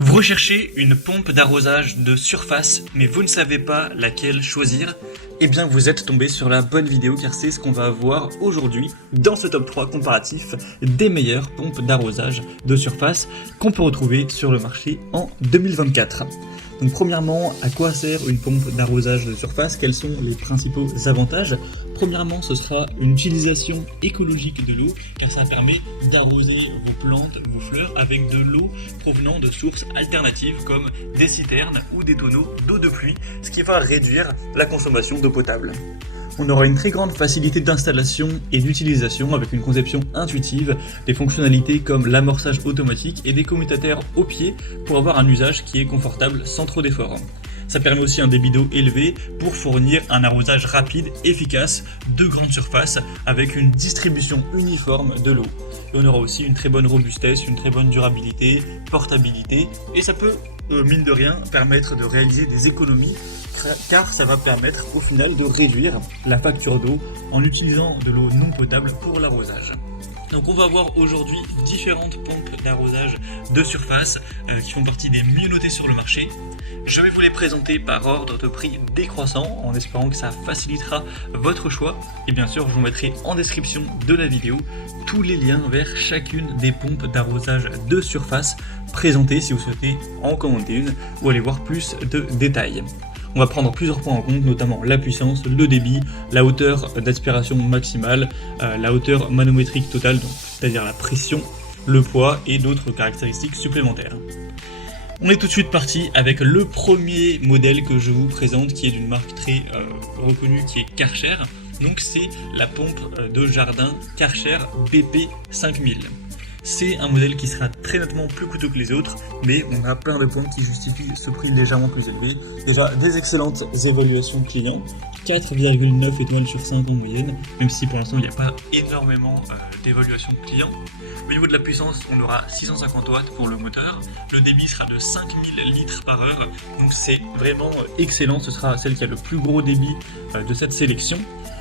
Vous recherchez une pompe d'arrosage de surface, mais vous ne savez pas laquelle choisir? Eh bien, vous êtes tombé sur la bonne vidéo car c'est ce qu'on va voir aujourd'hui dans ce top 3 comparatif des meilleures pompes d'arrosage de surface qu'on peut retrouver sur le marché en 2024. Donc premièrement, à quoi sert une pompe d'arrosage de surface? Quels sont les principaux avantages? Premièrement, ce sera une utilisation écologique de l'eau car ça permet d'arroser vos plantes, vos fleurs avec de l'eau provenant de sources alternatives comme des citernes ou des tonneaux d'eau de pluie, ce qui va réduire la consommation d'eau potable. On aura une très grande facilité d'installation et d'utilisation avec une conception intuitive, des fonctionnalités comme l'amorçage automatique et des commutateurs au pied pour avoir un usage qui est confortable sans trop d'efforts. Ça permet aussi un débit d'eau élevé pour fournir un arrosage rapide, efficace, de grande surface avec une distribution uniforme de l'eau. Et on aura aussi une très bonne robustesse, une très bonne durabilité, portabilité et ça peut, mine de rien, permettre de réaliser des économies car ça va permettre au final de réduire la facture d'eau en utilisant de l'eau non potable pour l'arrosage. Donc on va voir aujourd'hui différentes pompes d'arrosage de surface qui font partie des mieux notées sur le marché. Je vais vous les présenter par ordre de prix décroissant en espérant que ça facilitera votre choix. Et bien sûr, je vous mettrai en description de la vidéo tous les liens vers chacune des pompes d'arrosage de surface présentées si vous souhaitez en commander une ou aller voir plus de détails. On va prendre plusieurs points en compte, notamment la puissance, le débit, la hauteur d'aspiration maximale, la hauteur manométrique totale, c'est-à-dire la pression, le poids et d'autres caractéristiques supplémentaires. On est tout de suite parti avec le premier modèle que je vous présente qui est d'une marque très reconnue qui est Karcher. Donc c'est la pompe de jardin Karcher BP 5000. C'est un modèle qui sera très nettement plus coûteux que les autres, mais on a plein de pompes qui justifient ce prix légèrement plus élevé. Déjà, des excellentes évaluations clients, 4,9 étoiles sur 5 en moyenne, même si pour l'instant il n'y a pas énormément d'évaluations clients. Au niveau de la puissance, on aura 650 watts pour le moteur, le débit sera de 5000 litres par heure, donc c'est vraiment excellent, ce sera celle qui a le plus gros débit de cette sélection.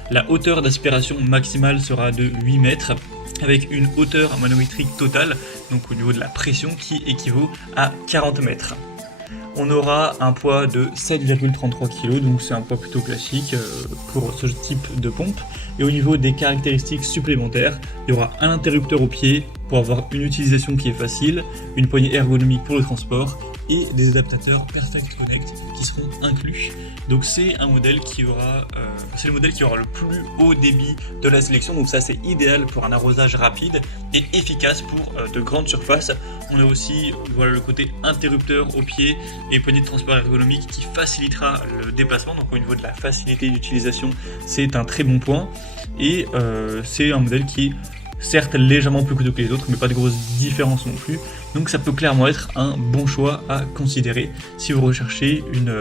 La hauteur d'aspiration maximale sera de 8 mètres, avec une hauteur manométrique totale, donc au niveau de la pression, qui équivaut à 40 mètres. On aura un poids de 7,33 kg, donc c'est un poids plutôt classique pour ce type de pompe. Et au niveau des caractéristiques supplémentaires, il y aura un interrupteur au pied pour avoir une utilisation qui est facile, une poignée ergonomique pour le transport et des adaptateurs Perfect Connect qui seront inclus. Donc c'est un modèle qui aura, c'est le modèle qui aura le plus haut débit de la sélection. Donc ça c'est idéal pour un arrosage rapide et efficace pour de grandes surfaces. On a aussi le côté interrupteur au pied et poignée de transport ergonomique qui facilitera le déplacement. Donc au niveau de la facilité d'utilisation, c'est un très bon point. Et c'est un modèle qui est certes légèrement plus coûteux que les autres, mais pas de grosses différences non plus. Donc ça peut clairement être un bon choix à considérer si vous recherchez une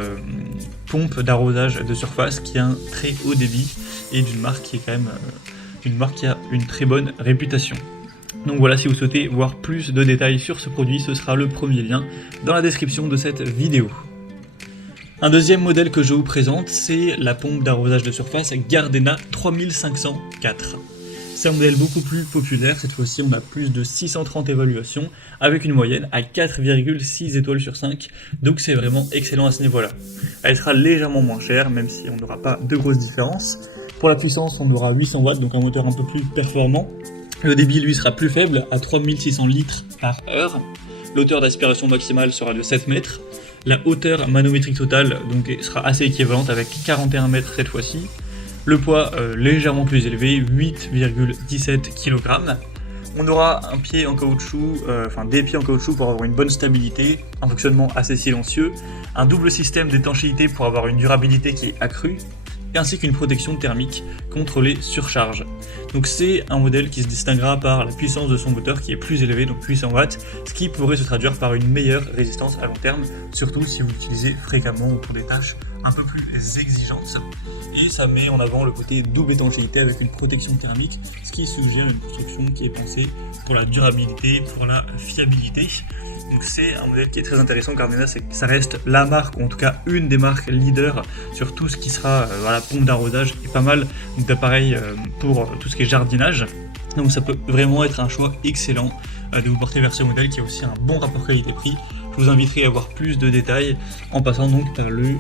pompe d'arrosage de surface qui a un très haut débit et d'une marque qui est quand même une marque qui a une très bonne réputation. Donc voilà, si vous souhaitez voir plus de détails sur ce produit, ce sera le premier lien dans la description de cette vidéo. Un deuxième modèle que je vous présente, c'est la pompe d'arrosage de surface Gardena 3504. C'est un modèle beaucoup plus populaire, cette fois-ci on a plus de 630 évaluations avec une moyenne à 4,6 étoiles sur 5, donc c'est vraiment excellent à ce niveau-là. Elle sera légèrement moins chère, même si on n'aura pas de grosses différences. Pour la puissance, on aura 800 watts, donc un moteur un peu plus performant. Le débit lui sera plus faible, à 3600 litres par heure. L'hauteur d'aspiration maximale sera de 7 mètres. La hauteur manométrique totale donc, sera assez équivalente avec 41 mètres cette fois-ci. Le poids légèrement plus élevé, 8,17 kg. On aura un pied en caoutchouc, des pieds en caoutchouc pour avoir une bonne stabilité, un fonctionnement assez silencieux, un double système d'étanchéité pour avoir une durabilité qui est accrue, ainsi qu'une protection thermique contre les surcharges. Donc c'est un modèle qui se distinguera par la puissance de son moteur qui est plus élevée, donc 800 watts, ce qui pourrait se traduire par une meilleure résistance à long terme, surtout si vous l'utilisez fréquemment ou pour des tâches un peu plus exigeantes. Et ça met en avant le côté double étanchéité avec une protection thermique, ce qui suggère une construction qui est pensée pour la durabilité, pour la fiabilité. Donc c'est un modèle qui est très intéressant. Gardena, ça reste la marque, ou en tout cas une des marques leaders sur tout ce qui sera pompe d'arrosage et pas mal d'appareils pour tout ce qui est jardinage. Donc ça peut vraiment être un choix excellent de vous porter vers ce modèle qui a aussi un bon rapport qualité-prix. Je vous inviterai à voir plus de détails en passant donc par le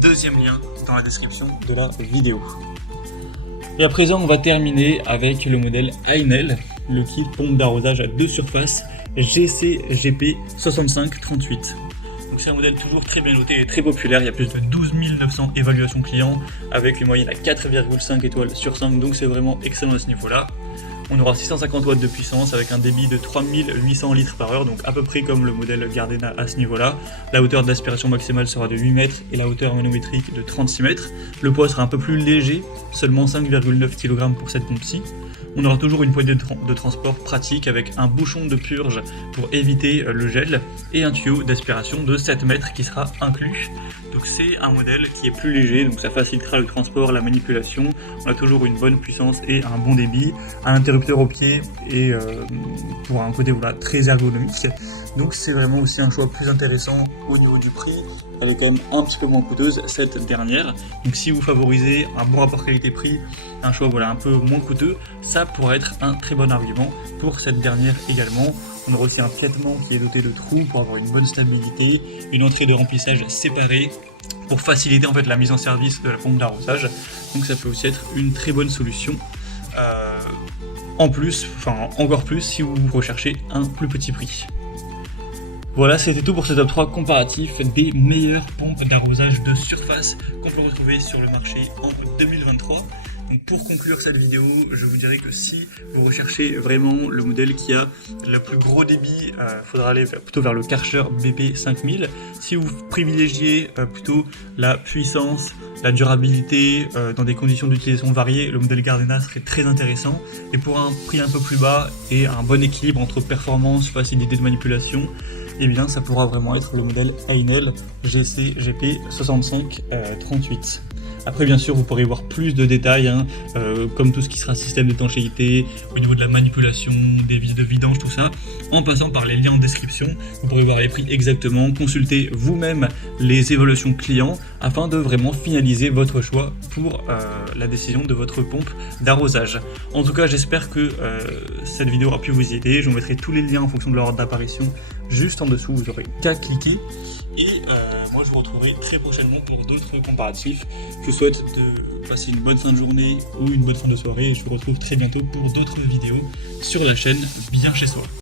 deuxième lien dans la description de la vidéo. Et à présent, on va terminer avec le modèle Ainel, le kit pompe d'arrosage à 2 surfaces GCGP 6538. Donc c'est un modèle toujours très bien noté et très populaire. Il y a plus de 12 900 évaluations clients avec une moyenne à 4,5 étoiles sur 5. Donc c'est vraiment excellent à ce niveau-là. On aura 650 watts de puissance avec un débit de 3800 litres par heure, donc à peu près comme le modèle Gardena à ce niveau-là. La hauteur d'aspiration maximale sera de 8 mètres et la hauteur manométrique de 36 mètres. Le poids sera un peu plus léger, seulement 5,9 kg pour cette pompe-ci. On aura toujours une poignée de transport pratique avec un bouchon de purge pour éviter le gel et un tuyau d'aspiration de 7 mètres qui sera inclus. Donc c'est un modèle qui est plus léger, donc ça facilitera le transport, la manipulation. On a toujours une bonne puissance et un bon débit, un interrupteur au pied et pour un côté voilà, très ergonomique. Donc c'est vraiment aussi un choix plus intéressant au niveau du prix. Elle est quand même un petit peu moins coûteuse cette dernière. Donc si vous favorisez un bon rapport qualité-prix, un choix voilà, un peu moins coûteux, ça pourrait être un très bon argument pour cette dernière également. On aura aussi un piétement qui est doté de trous pour avoir une bonne stabilité, une entrée de remplissage séparée pour faciliter en fait la mise en service de la pompe d'arrosage. Donc ça peut aussi être une très bonne solution. Encore plus si vous recherchez un plus petit prix. Voilà, c'était tout pour ce top 3 comparatif des meilleures pompes d'arrosage de surface qu'on peut retrouver sur le marché en 2023. Donc pour conclure cette vidéo, je vous dirais que si vous recherchez vraiment le modèle qui a le plus gros débit, il faudra aller plutôt vers le Karcher BP 5000. Si vous privilégiez plutôt la puissance, la durabilité dans des conditions d'utilisation variées, le modèle Gardena serait très intéressant. Et pour un prix un peu plus bas et un bon équilibre entre performance, facilité de manipulation, eh bien ça pourra vraiment être le modèle Ainel GCGP 6538. Après bien sûr vous pourrez voir plus de détails comme tout ce qui sera système d'étanchéité, au niveau de la manipulation, des vis de vidange, tout ça, en passant par les liens en description. Vous pourrez voir les prix exactement, consulter vous-même les évaluations clients afin de vraiment finaliser votre choix pour la décision de votre pompe d'arrosage. En tout cas j'espère que cette vidéo aura pu vous aider. Je vous mettrai tous les liens en fonction de leur ordre d'apparition juste en dessous, vous n'aurez qu'à cliquer. Et moi je vous retrouverai très prochainement pour d'autres comparatifs. Je vous souhaite de passer une bonne fin de journée ou une bonne fin de soirée et je vous retrouve très bientôt pour d'autres vidéos sur la chaîne Bien Chez Soi.